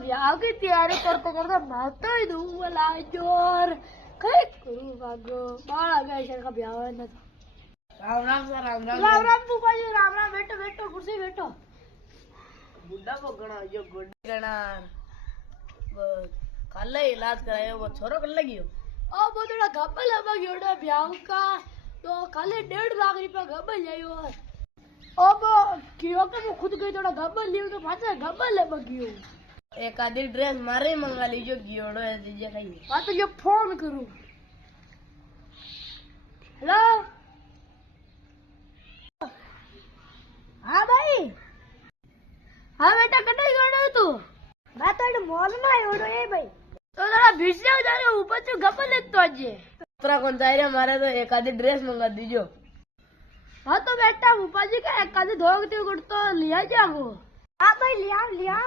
ब्याह की तैयारी करते करते मैं तो ही दूंगा लाजोर कहीं करूँ भागो बाहर आ गया शहर का ब्याह है ना राम राम सर राम राम राम राम फूफा जी राम राम बैठो बैठो कुर्सी बैठो बुढ़ा को गणा जो गोडी गणा काले इलाज करायो वो छोरो कर लगी हो और वो थोड़ा गब्बल लगा गया ब्याह का तो खाली 1.5 लाख रुपया गब्बल जायो अब क्यों कि मैं खुद गई थोड़ा गब्बल लियो तो पाछा गब्बल ले बगियो एक आधी ड्रेस मारे मंगा लीजो गियोड़ो है दीजिए खाइए हाँ तो ये फोन करूँ हेलो हाँ भाई हाँ बेटा कटाई गयो तू मैं तो मॉल में आयो रे भाई तो थोड़ा भीड़ जा रहे ऊपर से गब्बल ले तो आज दूसरा कौन सा है मारे तो एक आधी ड्रेस मंगा दीजो हाँ तो बेटा फूफा जी का एक आधी धोती गुड़ तो लिया जाओ हाँ भाई लिया